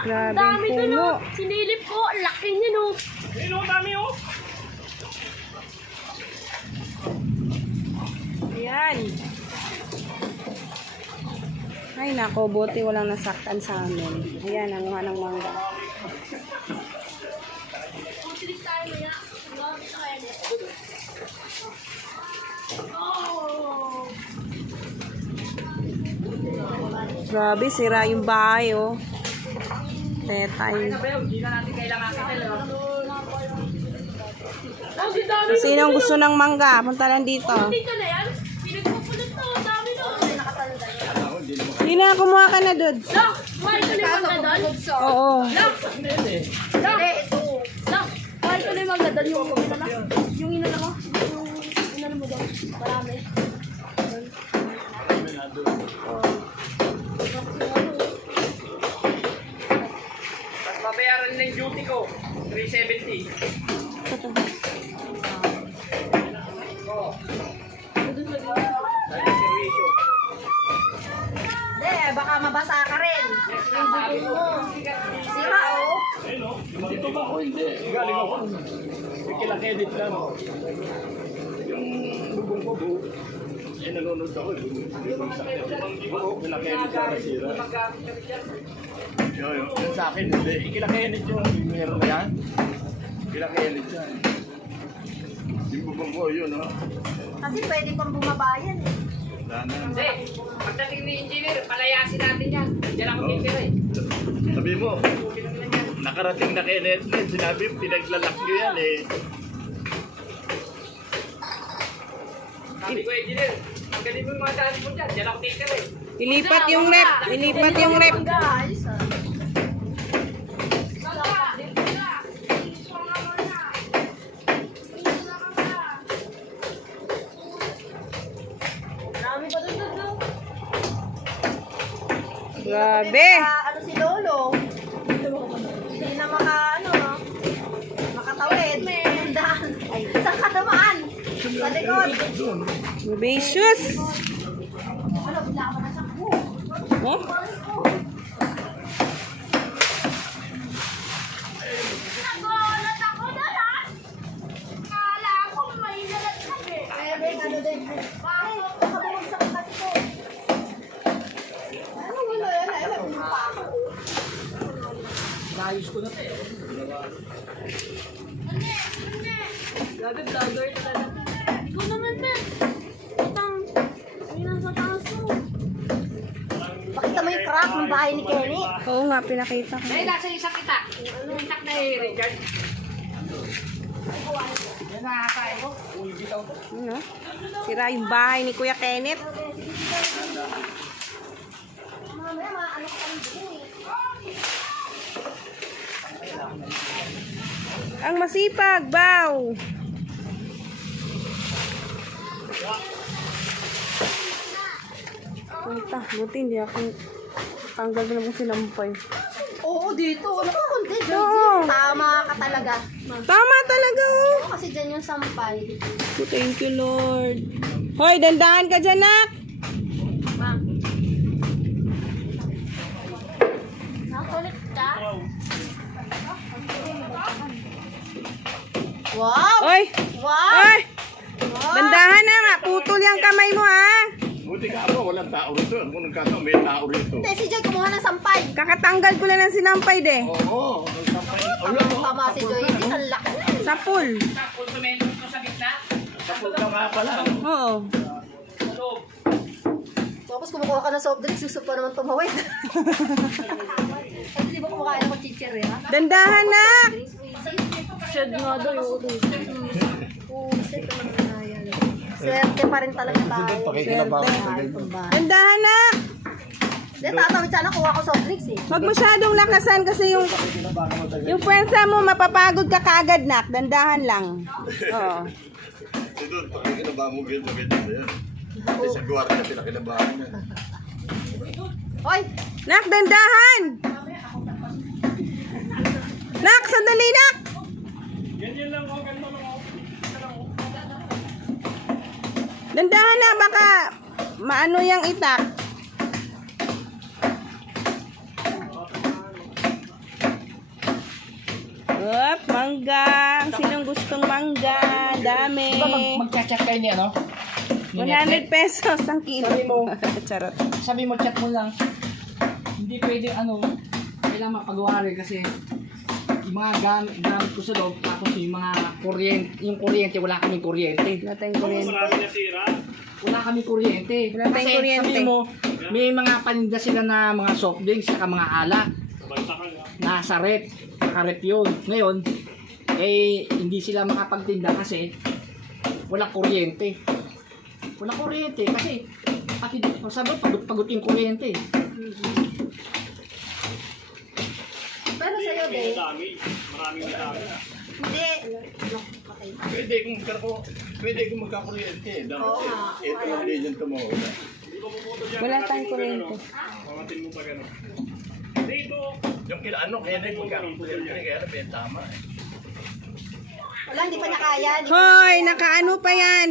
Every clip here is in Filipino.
Grabe Dami dun, puno. oh. Sinilip ko. Ang Laki niya, no. Ayun oh, dami oh. Ayan. Ay, nako, buti walang nasaktan sa amin. Ayan, nanguha ng mangga. Oh. Grabe, sira yung bahay, oh. Tetay. Hindi na natin kailangan sa tele. Ang dami. Sinong gusto ng mangga? Punta lang dito. Dito na yan. Pinagpupulot to. Ang Dami no. Hindi na, kumuha ka na, Dod. Look! Mahal ko na yung mga doon. Oo. Look! ito. Look! Mahal ko na yung mga doon. Yung inala. Yung inala mo. Yung inala mo doon. Marami. Tapos 370. Oo. Dahil servisyo. Hindi, baka mabasa ka rin. Yung bubong mo. Sira, oh. Dito ba? O hindi. Galing ako. May kilak-edit lang. Yung bubong ko buo. Eh, nanonood ako. Yung sa Oo, kilak-edit lang nasira. Yung sa akin, hindi. Ikilak-edit yung meron na yan. Kilak-edit yan. Yung bubong ko, yun oh. Kasi pwede pang bumabayan eh. Wala na. Hindi, pagdating ni engineer, palayasin natin yan. Diyan ako titira eh. Sabi mo, nakarating na kay Netflix, sinabi mo, pinaglalak nyo yan eh. Sabi ko, engineer, ang galing mo yung mga mo dyan. Diyan ako titira eh. Ilipat yung rep. Ilipat yung rep. Guys, Grabe. Ano si Lolo? Hindi na maka, ano, makatawid. Daan. Saan ka dumaan? Sa likod. Vicious. Ano, bigla ka na sa Oh? Nagulat ako na lang. Kala ko may nalat kami. Eh, Ben, ano din? Bakit? Nakabumagsak kasi ko. Ano wala yan? Alam mo pa ako. Grabe, vlogger talaga. Ikaw naman, Ben. Itang, may nasa taas mo. Pakita mo yung crack ng bahay ni Kenny. Oo nga, pinakita ko. Dahil nasa isang kita. Yung tak na eh, Richard. Yan nakakain ko. Ano? Sira yung bahay ni Kuya Kenneth. Mamaya, maano ka ng din eh. Ang masipag, baw. Punta, buti hindi ako tanggal na lang sinampay. Oo, dito. Ano ka kundi? Oo. Tama ka talaga. Tama talaga, oh. Oo, kasi dyan yung sampay. Thank you, Lord. Hoy, dandahan ka dyan, nak. Nakulit ka? Wow! Hoy, Wow! hoy. Dandahan na nga, putol yung kamay mo, ha. Buti ka ako, walang tao rito. Kung nagkataon, may tao rito. Hindi, si Joy kumuha ng sampay. Kakatanggal ko lang ng sinampay, de. Oo, ang sampay. Tama, tama si Joy. Hindi, ang laki. Sapul. Tapos tumendo ko sa gitna. Tapos ka nga pala. Oo. Sa loob. Tapos kumukuha ka ng soft drinks, gusto pa naman tumawid. Ay, di ba kumakain ako chichir eh, ha? Dandahan, nak. Shed nga daw yung ulo. Na yan. Swerte pa rin talaga tayo. Dandahan, nak. Hindi, tatawid sana kuha ko soft drinks eh. Huwag masyadong lakasan kasi yung yung pwensa mo mapapagod ka kaagad, nak. Dandahan lang. Oo. Ito, pakikinabahan mo ganyan, ganyan na yan. Kasi sa gwardiya, pinakinabahan yan. Hoy! Nak, dandahan! Nak, sandali, nak! Dandahan na, baka maano yung itak. Up, mangga. Sinong gustong mangga? Dami. Diba mag magchat-chat kayo niya, no? Ni Net 100 pesos ang kilo. Sabi mo. Charot. Sabi mo, chat mo lang. Hindi pwede, ano, kailangan mapagawa rin kasi mga gamit, gamit ko sa loob, tapos yung mga kuryente, yung kuryente, wala kaming kuryente. Wala tayong kuryente. Marami nasira. Wala kami kuryente. Wala tayong Kasi kuryente. sabi mo, may mga paninda sila na mga soft drinks, saka mga nga. nasa rep, naka-rep yun. Ngayon, eh, hindi sila makapagtinda kasi walang kuryente. Walang kuryente kasi pati sabi pagod-pagod yung kuryente. De. dami. Maraming dami. Hindi. Pwede kung magkako, pwede kung magkakuryente. Oo nga. ito yung legend mo. Wala tayong kuryente. Pangatin mo pa gano'n. Dito. Yung kila ano, kaya na yung magkakuryente. Kaya na tama eh. Wala, hindi pa niya kaya. Hindi Hoy, nakaano pa yan?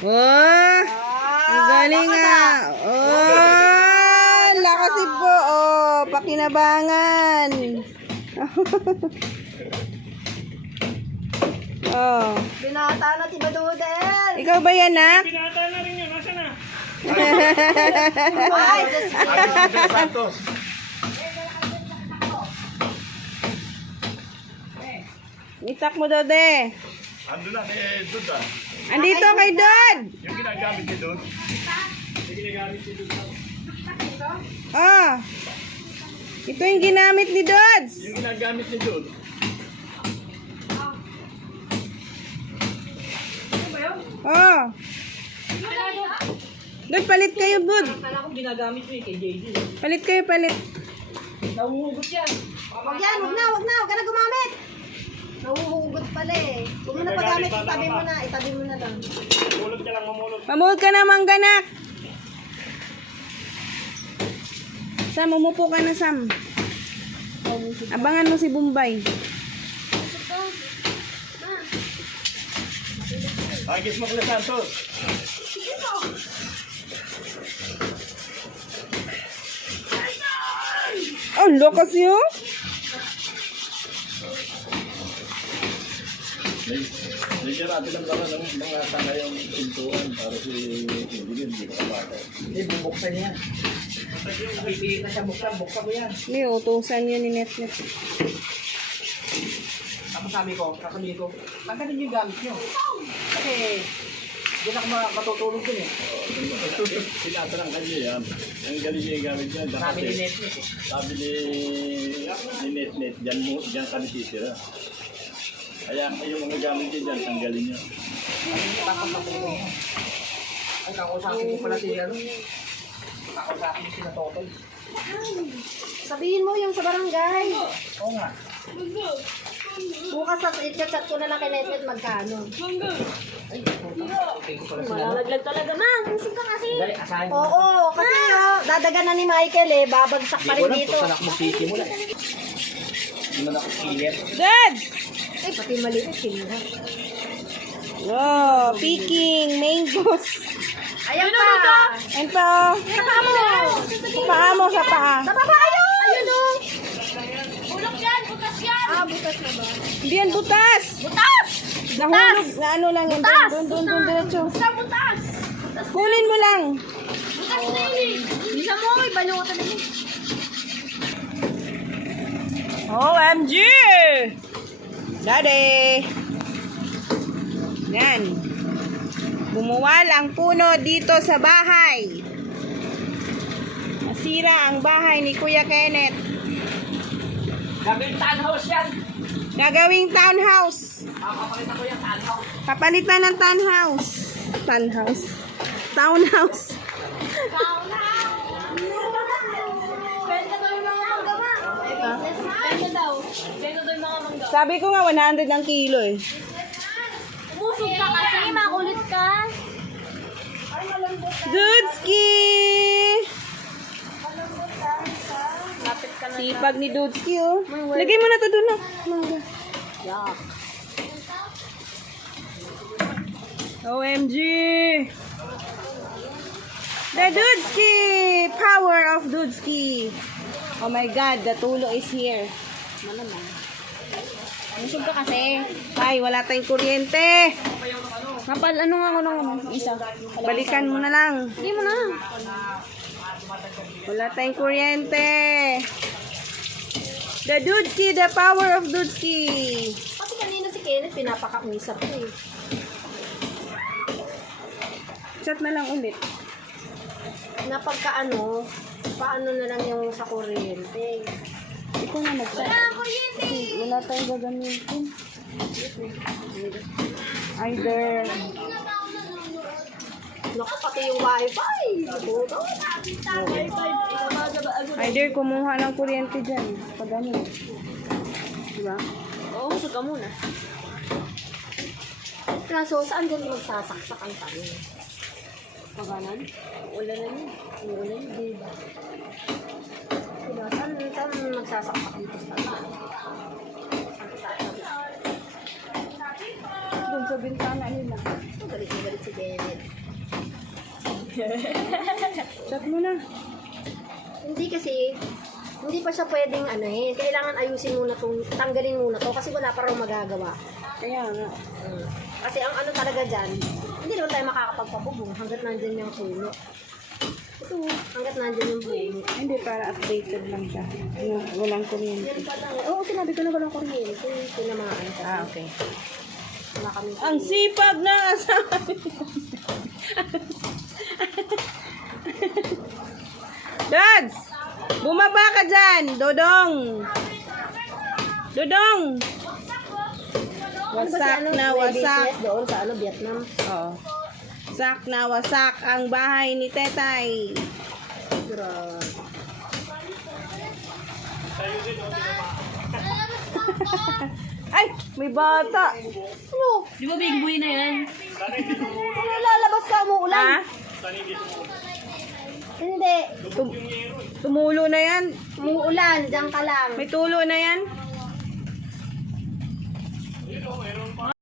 Oh, ang galing nga. Oh, lakas po. Oh, pakinabangan. oh, Binata na si Badudel. ikaw ba yan, nak? Pinata na rin yun. Nasaan na? Ay, Diyos ko. Santos. Itak mo daw, de. Ando na kay Dud ah. Andito kay Dod. Yung ginagamit ni Dud. Yung ginagamit ni Dud. Oh. Ito yung ginamit ni Dods. Yung ginagamit ni Dud. Oh. Dod, palit kayo, Bud. Kala ko ginagamit ko eh kay JD. Palit kayo, palit. Nahuhugot yan. Huwag yan, huwag na, huwag na, huwag ka na gumamit. Nahuhugot pala eh. Huwag mo na paggamit, itabi mo na, itabi mo na lang. Mulot ka lang, mamulot. Mamuhod ka na, mangganak. Sam, umupo ka na, Sam. Abangan mo si Bombay. Agis mo kila Santos. Oh, lokas yun. Bigyan natin ng baka ng mga sana yung pintuan para si hindi hindi ko kapatid. Hindi, bubuksan niya. Pipili na siya buksan mo yan. May utusan yun ni Netnet. Tapos sabi ko, sasabihin ko, tanggalin niyo yung gamit niyo. Kasi, doon ako ma- matutulog dun eh. Tinatanong kanya yan. Ang galing niya yung gamit niya. Sabi ni Kasi Netflix eh. sabi ni, ni Net Net, dyan, mo, dyan kami titira. Kaya yung mga gamit niya dyan, tanggalin niya. Na niya. Ay, kakausapin ko pala si ano. Kakausapin ko si na Totoy. Sabihin mo yung sa barangay. Oo nga. Bukas sa i-chat ko na lang kay Netnet magkano. Ay, okay ko pala sila. no? Malalaglag talaga, mang. Busog ka kasi. Dali, asahin mo. Oo, kasi oh, dadagan na ni Michael eh. Babagsak pa Hindi ko rin alam dito. kung saan ako magsisimula eh. Hindi man ako killer. Dad! Ay, pati maliit sila. Oh, picking mangoes. Ayan pa. Pa, oh. Sa paa mo. Sa paa mo, sa paa. Sa baba, ayun. Ayun o. Ulok yan, butas yan. Ah, butas na ba? Hindi yan butas. Butas! Nahulog, na ano lang yan. Butas! Doon, doon, doon, diretso. Basta butas! Kunin mo lang. Butas na yun eh. Bisa mo, may balutan na yun. OMG! Daddy! Yan. Bumuwal ang puno dito sa bahay. Nasira ang bahay ni Kuya Kenneth. Gagawin townhouse yan. Gagawing townhouse. Papapakita ko yung townhouse. Papalitan ng townhouse. Townhouse. Townhouse. Sabi ko nga 100 ang kilo eh. Umusog ka kasi, makulit ka. Dudski! Lapit ka na. Sipag ni Dudski oh. Lagay mo na to doon oh. Mangga. OMG! The Dudski! Power of Dudski! Oh my God, the tulo is here. Malamang. Busog ka kasi. Ay, wala tayong kuryente. Kapal, ano nga ano? Isa. Balikan mo na lang. Hindi mo na. Wala tayong kuryente. The Dudski, the power of Dudski. Kasi kanina si Kenneth, pinapakausap ko eh. Chat na lang ulit. Na pagka ano, paano na lang yung sa kuryente. Ikaw na mag-chat. Kasi wala tayong gagamitin. Either Naku, pati yung wifi. Either kumuha ng kuryente dyan. Pag ano. Diba? Oo, busog ka muna. Kaso, saan din magsasaksak ang tayo? Paganan? Wala na yun. Wala na yun, diba? Saan, saan magsasaksak dito sa? Doon sa bintana nila. Galit na galit si Bennett. Chat mo na. Hindi kasi, hindi pa siya pwedeng ano eh. Kailangan ayusin muna tong, tanggalin muna to kasi wala pa raw magagawa. Kaya nga. Mm. Kasi ang ano talaga dyan, hindi naman tayo makakapagpapubong hanggat nandyan yung puno. Ito, hanggat nandyan yung puno. Hindi, para updated lang siya. Ano, walang kuryente. Oo, sinabi ko na walang kuryente. Tinamaan kasi. Ah, okay. Wala kami Ang sipag na asawa Dads! Bumaba ka dyan! Dodong! Dodong! Ano Wasak ano, na wasak. doon sa ano, Vietnam. Oo. Wasak na wasak ang bahay ni Tetay. Grabe. Ay! May bata! Ano? Di ba big boy na yan? Ano lalabas ka mo ulan? Ha? Hindi. Tum- tumulo na yan. Umuulan, diyan ka lang. May tulo na yan.